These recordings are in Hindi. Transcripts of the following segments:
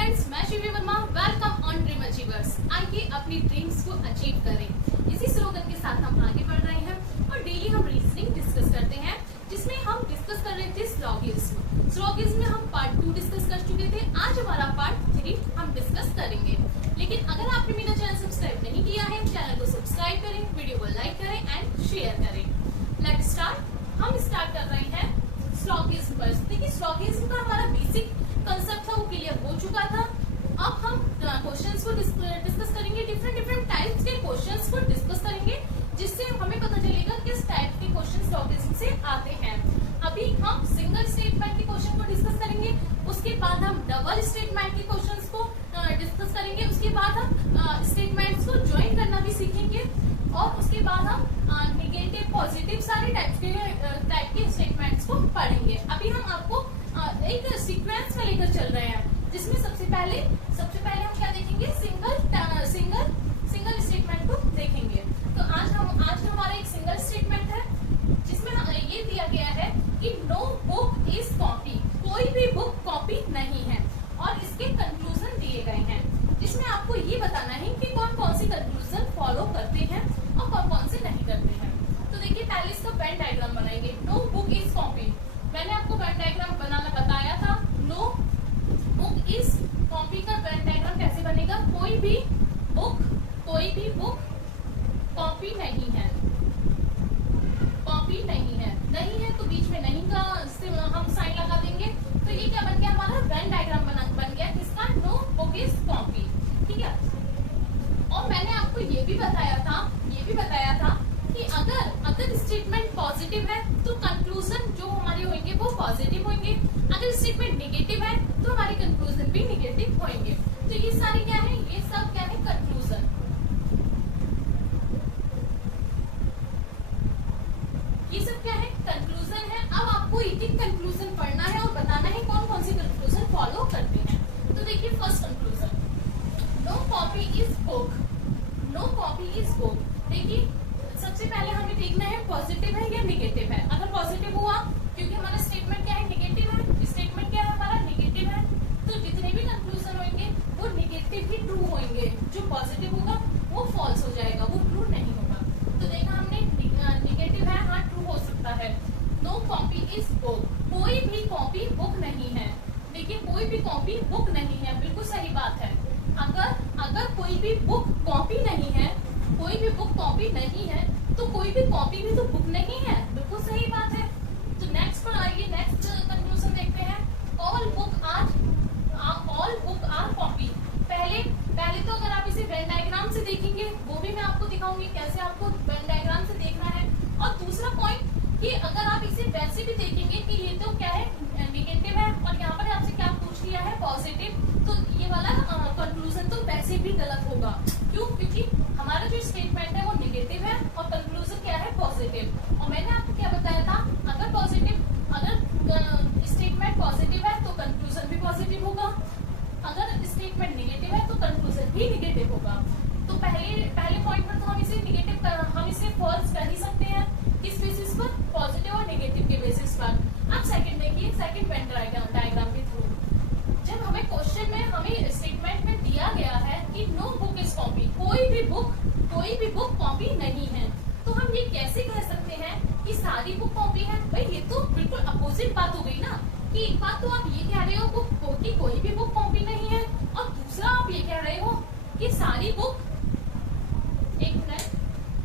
फ्रेंड्स, मैं Shivi Verma. Welcome on dream achievers. आइए अपनी ड्रीम्स को अचीव करें। इसी स्लोगन के साथ हम आगे बढ़ रहे हैं और डेली हम रीजनिंग डिस्कस करते हैं, जिसमें हम डिस्कस कर रहे थे स्लॉगिज्म में हम पार्ट 2 डिस्कस कर चुके थे। आज हमारा पार्ट 3 हम डिस्कस करेंगे। लेकिन अगर आपने मेरा चैनल सब्सक्राइब नहीं किया है, चैनल को सब्सक्राइब करें, वीडियो को लाइक करें एंड शेयर करें। Let's start. हम स्टार्ट कर रहे हैं स्लॉगिज्म पर। देखिए, स्लॉगिज्म का हमारा बेसिक कंसेप्ट था वो क्लियर हो चुका था। अब हम क्वेश्चंस को डिस्कस करेंगे, डिफरेंट टाइप्स के क्वेश्चंस को डिस्कस करेंगे, जिससे हमें पता चलेगा किस टाइप के क्वेश्चंस स्लॉगिज्म से आते हैं। अभी हम सिंगल स्टेटमेंट के क्वेश्चन को डिस्कस करेंगे, उसके बाद हम डबल स्टेटमेंट के क्वेश्चंस को डिस्कस करेंगे, उसके बाद हम स्टेटमेंट्स को ज्वाइन करना भी सीखेंगे और उसके बाद हम नेगेटिव पॉजिटिव सारे टाइप के स्टेटमेंट्स को पढ़ेंगे। अभी हम आपको एक सीक्वेंस में लेकर चल रहे हैं, जिसमें सबसे पहले हम क्या देखेंगे, सिंगल स्टेटमेंट को देखेंगे। तो आज हमारा एक सिंगल स्टेटमेंट है, जिसमें ये दिया गया है कि नो बुक इज कॉपी, कोई भी बुक कॉपी नहीं है, और इसके कंक्लूजन दिए गए हैं, जिसमें आपको ये बताना है कि कौन कौन सी कंक्लूजन फॉलो करते हैं और कौन कौन से नहीं करते हैं। तो देखिए, पहले इसका वेन डायग्राम बनाएंगे। नो बुक इज कॉपी, मैंने आपको वेन डायग्राम बनाना बताया था। नो बुक इज कॉपी का वेन डायग्राम कैसे बनेगा, कोई भी बुक कॉपी नहीं है, नहीं है तो बीच में नहीं का हम साइन लगा देंगे। तो ये क्या बन गया, हमारा वेन डायग्राम बन गया किसका, नो बुक इज कॉपी। ठीक है। और मैंने आपको ये भी बताया था कि अगर स्टेटमेंट पॉजिटिव है तो कंक्लूजन जो हमारे होंगे वो पॉजिटिव होंगे, अगर स्टेटमेंट नेगेटिव है तो हमारे कंक्लूजन भी नेगेटिव होंगे। तो ये सारे क्या है, ये सब क्या है, कंक्लूजन। ये सब क्या है, कंक्लूजन है। अब आपको एक एक कंक्लूजन पढ़ना है और बताना है कौन कौन सी कंक्लूजन फॉलो करते हैं। तो देखिए, first conclusion, no copy is book, no copy is book. देखिए, सबसे पहले हमें देखना है पॉजिटिव है या नेगेटिव है। अगर पॉजिटिव हुआ, क्योंकि हमारा स्टेटमेंट क्या है, नेगेटिव है, स्टेटमेंट क्या है हमारा, नेगेटिव है, तो जितने भी कंक्लूजन होंगे वो नेगेटिव ही ट्रू होंगे, जो पॉजिटिव होगा वो फॉल्स हो जाएगा, वो ट्रू नहीं होगा। तो देखा हमने, नेगेटिव है, हाँ ट्रू हो सकता है। नो कॉपी इज बुक, कोई भी कॉपी बुक नहीं है। देखिए, कोई भी कॉपी बुक नहीं है, बिल्कुल सही बात है। अगर कोई भी बुक कॉपी नहीं है, कोई भी बुक कॉपी नहीं है, तो कोई भी कॉपी भी तो बुक नहीं है, बिल्कुल सही बात है। तो नेक्स्ट पर आइए, नेक्स्ट कंक्लूजन देखते हैं। All book are copy. पहले तो अगर आप इसे वेन डायग्राम से देखेंगे, वो भी मैं आपको दिखाऊंगी कैसे आपको वेन डायग्राम से देखना है। और दूसरा पॉइंट कि अगर आप इसे वैसे भी देखेंगे कि ये तो क्या है, नेगेटिव है, और यहाँ पर आपसे क्या पूछ लिया है, पॉजिटिव, तो ये वाला कंक्लूजन तो वैसे भी गलत होगा। क्यों? क्योंकि हमारा जो स्टेटमेंट है वो नेगेटिव है और कंक्लूजन क्या है, पॉजिटिव। और मैंने आपको क्या बताया था, अगर स्टेटमेंट पॉजिटिव है तो कंक्लूजन भी पॉजिटिव होगा, अगर स्टेटमेंट नेगेटिव है तो कंक्लूजन भी नेगेटिव होगा। तो पहले पॉइंट पर तो हम इसे फॉल्स कर ही सकते हैं, किस बेसिस पर, पॉजिटिव और नेगेटिव के बेसिस पर। अब सेकंड देखिए, सेकंड वेन डायग्राम के थ्रू, जब हमें क्वेश्चन में हमें स्टेटमेंट में दिया गया है कि नो बुक इज कॉपी, कोई भी बुक कॉपी नहीं है, तो हम ये कैसे कह सकते हैं कि सारी बुक कॉपी है। भाई, ये तो बिल्कुल अपोजिट बात हो गई ना, कि एक बात तो आप ये कह रहे हो कि कोई भी बुक कॉपी नहीं है, और दूसरा आप ये कह रहे हो कि सारी बुक, एक मिनट,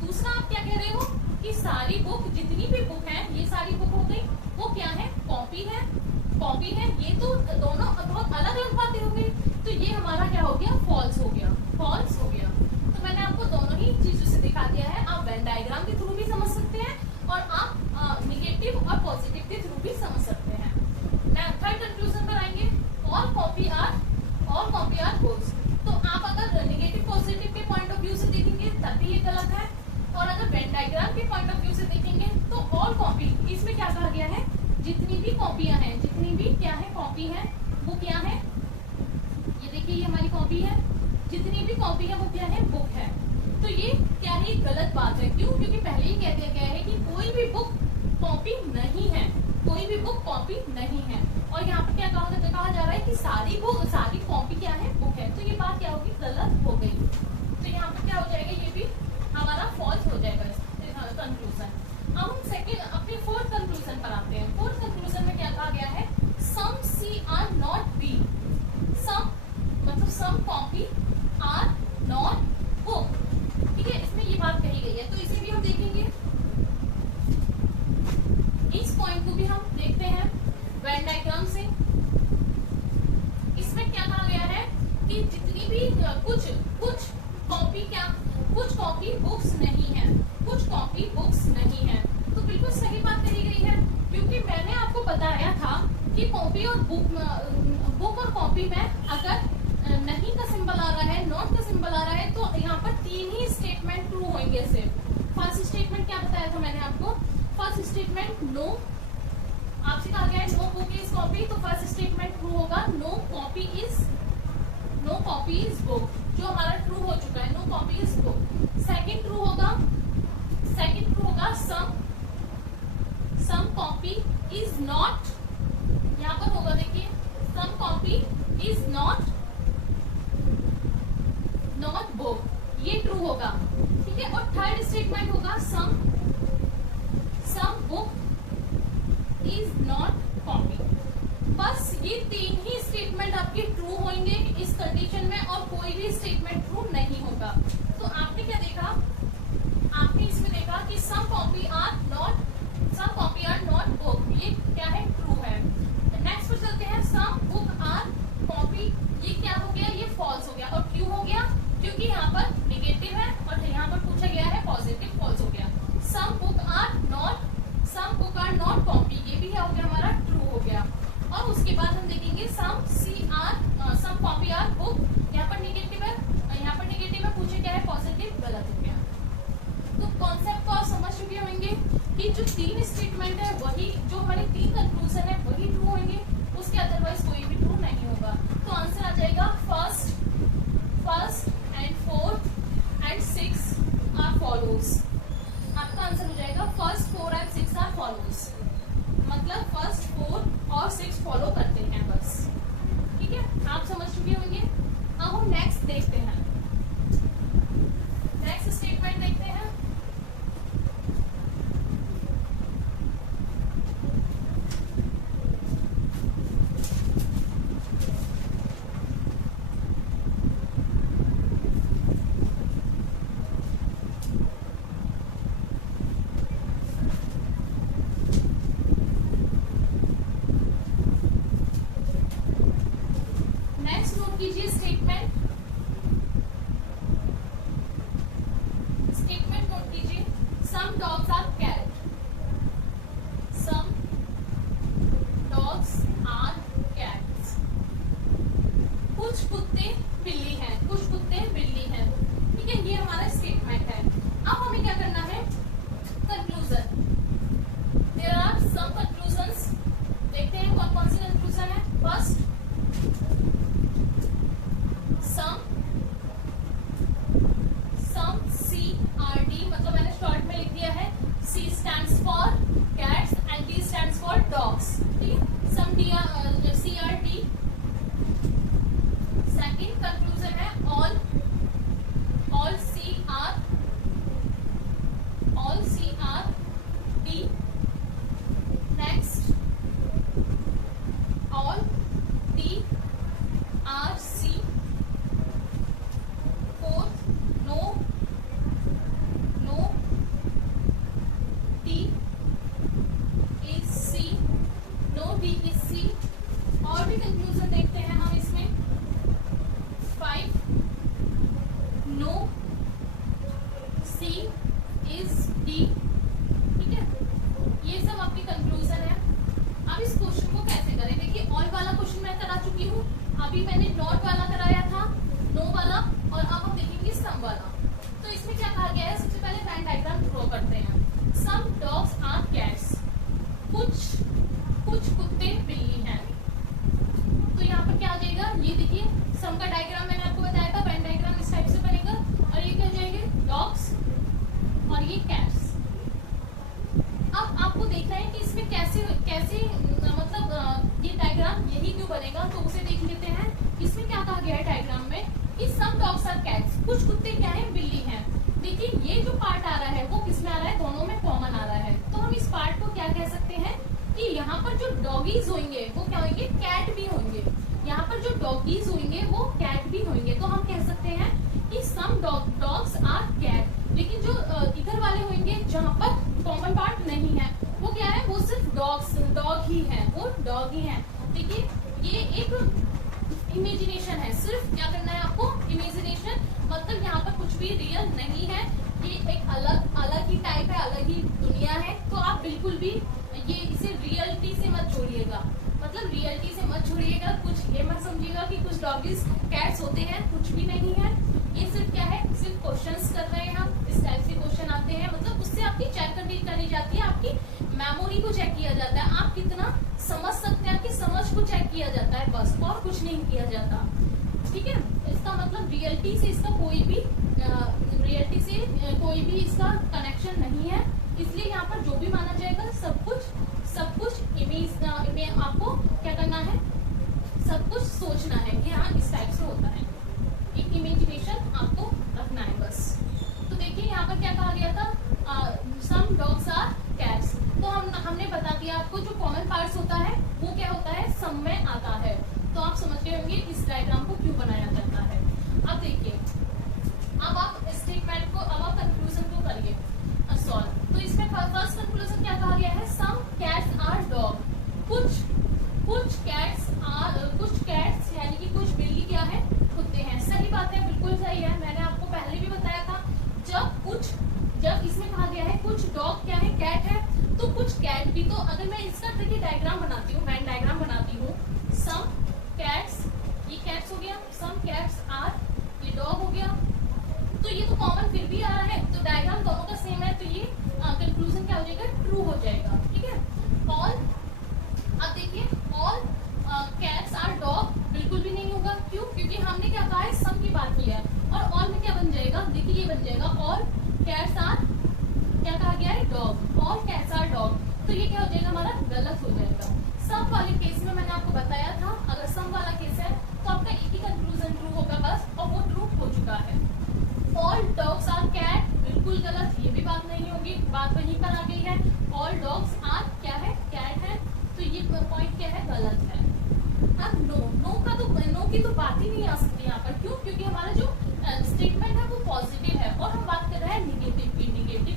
दूसरा आप क्या कह रहे हो कि सारी बुक, जितनी भी बुक है, ये सारी बुक हो गई, वो क्या है, कॉपी है। ये तो दोनों बहुत अलग अलग बातें हो गई। तो ये हमारा क्या हो गया, फॉल्स हो गया। तो मैंने आपको दोनों ही चीजों से दिखा दिया है। आप वेन डायग्राम के थ्रू भी समझ सकते हैं और आप नेगेटिव और पॉजिटिव के थ्रू भी समझ सकते हैं। थर्ड कंक्लूजन पर आएंगे, ऑल कॉपी आर बुक्स। तो आप अगर नेगेटिव पॉजिटिव के पॉइंट ऑफ व्यू से देखेंगे तब भी ये गलत है, और अगर वेन डायग्राम के पॉइंट ऑफ व्यू से देखेंगे तो ऑल कॉपी, इसमें क्या कहा गया है, जितनी भी कॉपियां हैं, जितनी भी क्या है, कॉपी है, वो क्या है, ये देखिए, ये हमारी कॉपी है, जितनी भी कॉपी है वो क्या है, बुक है। तो ये क्या है, गलत बात है। क्यों? क्योंकि पहले ही कह दिया गया है कि कोई भी बुक कॉपी नहीं है, और यहाँ पर क्या कहा जा रहा है कि सारी कॉपी क्या इस पॉइंट को भी हम देखते हैं वेन डायग्राम से। इसमें क्या कहा गया है कि जितनी भी कुछ कॉपी बुक्स नहीं है, कुछ कॉपी बुक्स नहीं है। तो बिल्कुल सही बात कही गई है, क्योंकि मैंने आपको बताया था कि कॉपी और बुक और कॉपी में अगर नहीं का सिंबल आ रहा है, नॉट का सिंबल आ रहा है, तो यहाँ पर 3 ही स्टेटमेंट ट्रू होंगे सिर्फ। फर्स्ट स्टेटमेंट क्या बताया था मैंने आपको? फर्स्ट स्टेटमेंट नो, आपसे कहा गया है नो बुक इज कॉपी, तो फर्स्ट स्टेटमेंट ट्रू होगा, नो कॉपी इज बुक, जो हमारा ट्रू हो चुका है, no copy is book. Second true होगा सम कॉपी इज नॉट, यहाँ पर होगा देखिए some copy is not book, ये ट्रू होगा, ठीक है। और थर्ड स्टेटमेंट होगा some book is not copy. बस ये 3 ही स्टेटमेंट आपके ट्रू होंगे इस कंडीशन में, और कोई भी स्टेटमेंट ट्रू नहीं होगा। तो आपने क्या देखा? आपने इसमें देखा कि सम कॉपी आर नॉट बुक, ये क्या है? ट्रू है। नेक्स्ट पर चलते हैं, सम बुक आर कॉपी, ये क्या हो गया? ये फॉल्स हो गया। और क्यों हो गया? क्योंकि यहाँ पर निगेटिव है और यहाँ पर पूछा गया है पॉजिटिव, फॉल्स हो गया। Some book are not copy, ये भी हो गया हमारा ट्रू हो गया। और उसके बाद हम देखेंगे सम कॉपी आर बुक, यहाँ पर निगेटिव है, पूछे क्या है? पॉजिटिव, गलत हो गया। तो कॉन्सेप्ट को आप समझ चुके होंगे कि जो 3 स्टेटमेंट है वही, जो हमारे 3 कंक्लूजन है वही ट्रू होंगे, उसके अदरवाइज कोई भी ट्रू नहीं होगा। तो आंसर आ जाएगा first and fourth and 6 are follows. आपका आंसर हो जाएगा फर्स्ट 4 एंड 6 आर फॉलोज, मतलब फर्स्ट 4 और 6 फॉलो करते हैं बस, ठीक है। आप समझ चुके होंगे। अब हम नेक्स्ट देखते हैं, नेक्स्ट स्टेटमेंट देखते हैं। कीजिए स्टेटमेंट नोट कीजिए। Some dogs are cat, some dogs are cats, कुछ कुत्ते बिल्ली हैं, ठीक है। ये हमारा स्टेटमेंट है। अब हमें क्या करना है? Conclusion. There are some conclusions, देखते हैं कौन कौन सी कंक्लूजन है। फर्स्ट, CRD, मतलब मैंने शॉर्ट में लिख दिया है, C stands for cats and D stands for dogs, ठीक है। Some CRD। सेकंड कंक्लूजन है all CRD। Next all DRC। Fourth no D is C, no D is C। और भी कंक्लूजन देखते हैं हम इसमें। 5 no C is D, ठीक है। ये सब आपकी कंक्लूजन है। अब इस क्वेश्चन को कैसे करें? देखिए ऑल वाला क्वेश्चन मैं करा चुकी हूँ, अभी मैंने नॉट वाला कराया था, नो वाला, और अब हम देखेंगे सम वाला। तो इसमें क्या कहा गया है? सबसे पहले वेन डायग्राम ड्रॉ करते हैं। सम डॉग्स आर कैट्स, कुछ कुत्ते बिल्ली हैं। तो यहाँ पर क्या आ जाएगा? ये देखिए सम का डायग्राम मैंने आपको बताया था, वेन डायग्राम इस टाइप से बनेगा, और ये क्या हो जाएंगे? डॉग्स और ये कैट्स। अब आपको देखना है कि इसमें कैसे मतलब ये डायग्राम यही क्यों बनेगा, तो उसे देख लेते हैं। इसमें क्या कहा गया है डायग्राम में कि सम डॉग्स आर कैट्स, कुछ कुत्ते क्या है? बिल्ली हैं। देखिए ये जो पार्ट आ रहा है वो किसमें आ रहा है? दोनों में कॉमन आ रहा है। तो हम इस पार्ट को क्या कह सकते हैं कि यहाँ पर जो डॉगीज होंगे वो क्या होंगे? कैट भी होंगे। यहाँ पर जो डॉगीज होंगे वो कैट भी होंगे। तो हम कह सकते हैं कि सम डॉग्स आर कैट। लेकिन जो इधर वाले होंगे जहाँ पर कॉमन पार्ट नहीं है वो क्या है? वो सिर्फ डॉग ही है, वो डॉग ही है। देखिए ये एक इमेजिनेशन है, सिर्फ क्या करना है आपको, इमेजिनेशन, मतलब यहाँ पर कुछ भी रियल नहीं है, ये एक अलग ही टाइप है, अलग ही दुनिया है। तो आप बिल्कुल भी ये इसे रियलिटी से मत जोड़िएगा, मतलब रियलिटी से मत जोड़िएगा। कुछ ये मत समझिएगा कि कुछ डॉगीज कैट्स होते हैं, कुछ भी नहीं है। ये सिर्फ क्या है, सिर्फ क्वेश्चंस कर रहे हैं हम, इस टाइप से क्वेश्चन आते हैं, मतलब उससे आपकी चेक करी जाती है, आपकी मेमोरी को चेक किया जाता है, आप कितना समझ सकते हैं, आपकी समझ को चेक किया जाता है, बस, और कुछ नहीं किया जाता। ठीक है, इसका मतलब रियलिटी से इसका कोई भी इसका कनेक्शन नहीं है, इसलिए यहाँ पर जो भी माना जाएगा सब कुछ इमेज में आपको क्या करना है, सब कुछ सोचना है कि हाँ इस टाइप से होता है, एक इमेजिनेशन आपको रखना है बस। तो देखिए यहाँ पर क्या कहा गया था, सम डॉग्स आर कैट्स, तो हमने बता दिया आपको जो कॉमन पार्ट्स होता है वो क्या होता है, सम में आता है। तो आप समझ गए होंगे इस डायग्राम को क्यों बनाया जाता है। अब देखिए, अब आप स्टेटमेंट को, अब आप कंक्लूजन को करिए सॉल्व। तो इसमें फर्स्ट कंक्लूजन क्या कहा गया है, सम कैट्स आर डॉग, कुछ कैट्स यानी कि कुछ बिल्ली क्या है, कुत्ते हैं। सही बात है, बिल्कुल सही है, मैंने आपको पहले भी बताया था। जब इसमें कहा गया है कुछ डॉग क्या है, कैट है, तो कुछ कैट भी, तो अगर मैं इसका देखिए डायग्राम बनाती हूँ, वेन डायग्राम बनाती हूँ, सम कैट्स, ये कैट्स हो गया, सम कैट्स आर, ये डॉग हो गया, तो ये तो कॉमन फिर भी आ रहा है, तो डायग्राम दोनों का सेम है, तो ये कंक्लूजन क्या हो जाएगा, ट्रू हो जाएगा। ठीक है, ऑल, अब देखिए ऑल कैट्स आर डॉग बिल्कुल भी नहीं होगा, क्यों, क्योंकि हमने क्या कहा है, सम की बात की है, और ऑल में क्या बन जाएगा, देखिए ये बन जाएगा ऑल कैट्स आर, क्या कहा गया है, dog, all cats are dog, तो ये क्या हो जाएगा, हमारा गलत हो जाएगा। सम वाले केस में मैंने आपको बताया था, अगर सम वाला केस है तो आपका एक ही कंक्लूजन ट्रू होगा बस, और वो ट्रू हो चुका है। ऑल डॉग्स आर कैट बिल्कुल गलत, ये भी बात नहीं होगी, बात वहीं पर आ गई है, ऑल डॉग्स आर क्या है, कैट है, तो ये पॉइंट क्या है, गलत है। अब नो की तो बात ही नहीं आ सकती यहाँ पर, क्यों, क्योंकि हमारा जो स्टेटमेंट है वो पॉजिटिव है, और हम बात कर रहे हैं निगेटिव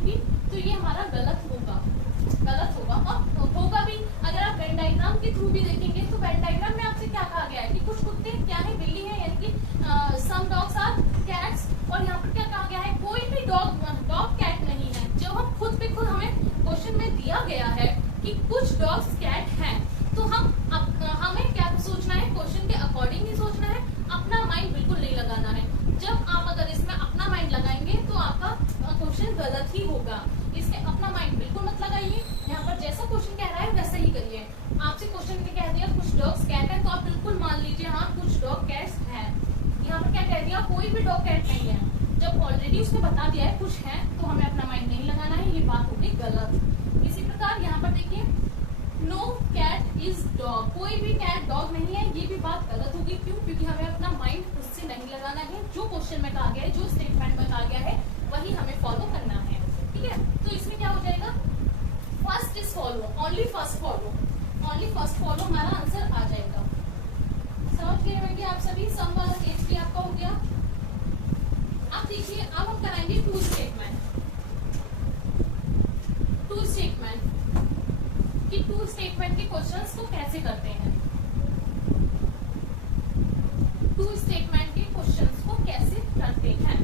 की, तो ये हमारा गलत होगा। और होगा भी, अगर आप वेन डायग्राम के थ्रू भी देखेंगे तो वेन डायग्राम में आपसे क्या कहा गया है कि कुछ कुत्ते क्या है, बिल्ली है, यानी कि सम डॉग्स आर कैट्स, और यहाँ पर क्या कहा गया है, कोई भी डॉग कैट नहीं है। जब हम खुद हमें क्वेश्चन में दिया गया है कि कुछ डॉग्स कैट हैं, तो हमें क्या सोचना है, क्वेश्चन के अकॉर्डिंग ही सोचना है, अपना माइंड बिल्कुल नहीं लगाना है। जब आप अगर इसमें अपना माइंड लगाएंगे तो आपका क्वेश्चन गलत ही होगा, इसमें अपना माइंड बिल्कुल मत लगाइए। यहाँ पर जैसा क्वेश्चन कह रहा है वैसा ही करिए। आपसे क्वेश्चन में कह दिया कुछ डॉग्स कैट है, तो आप बिल्कुल मान लीजिए हाँ कुछ डॉग कैट्स हैं। यहाँ पर क्या कह दिया, कोई भी डॉग कैट नहीं है, जब ऑलरेडी उसने बता दिया है कुछ है, तो हमें अपना माइंड नहीं लगाना है, ये बात होगी गलत। इसी प्रकार यहाँ पर देखिए, नो कैट इज डॉग, कोई भी कैट डॉग नहीं है, ये भी बात गलत होगी, क्यों, क्योंकि हमें अपना माइंड उससे नहीं लगाना है, जो क्वेश्चन में कहा गया है, जो स्टेटमेंट में कहा गया है वही हमें फॉलो करना है। ठीक है, तो इसमें क्या हो जाएगा, first is follow, only first follow हमारा आंसर आ जाएगा। समझ गए होंगे आप सभी, सम वाला केस भी आपका हो गया। अब देखिए, अब हम कराएंगे टू स्टेटमेंट कि टू स्टेटमेंट के क्वेश्चंस को कैसे करते हैं, टू स्टेटमेंट के क्वेश्चंस को कैसे करते हैं।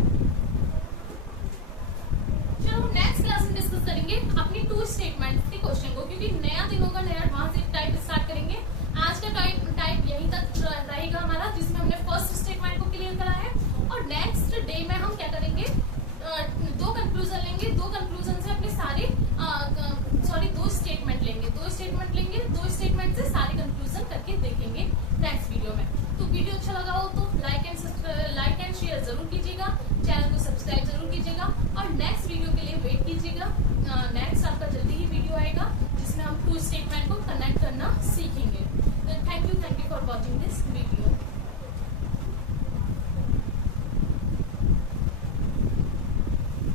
चलो नेक्स्ट क्लास में डिस्कस करेंगे अपनी टू स्टेटमेंट के क्वेश्चन को, क्योंकि नया दिन होगा, नया एडवांस टाइप स्टार्ट करेंगे। आज का टाइप यहीं तक रहेगा हमारा, जिसमें हमने फर्स्ट स्टेटमेंट को क्लियर करा है, और नेक्स्ट डे में हम क्या करेंगे, दो कंक्लूजन लेंगे, दो कंक्लूजन से अपने सारे दो स्टेटमेंट लेंगे, दो स्टेटमेंट से सारे कंक्लूजन करके देखेंगे नेक्स्ट वीडियो में। तो वीडियो अच्छा लगा हो तो लाइक एंड शेयर जरूर कीजिएगा, चैनल को सब्सक्राइब जरूर कीजिएगा, और नेक्स्ट वीडियो के लिए वेट कीजिएगा। नेक्स्ट आपका जल्दी ही वीडियो आएगा जिसमें हम टू स्टेटमेंट को कनेक्ट करना सीखेंगे। Thank you for watching this video.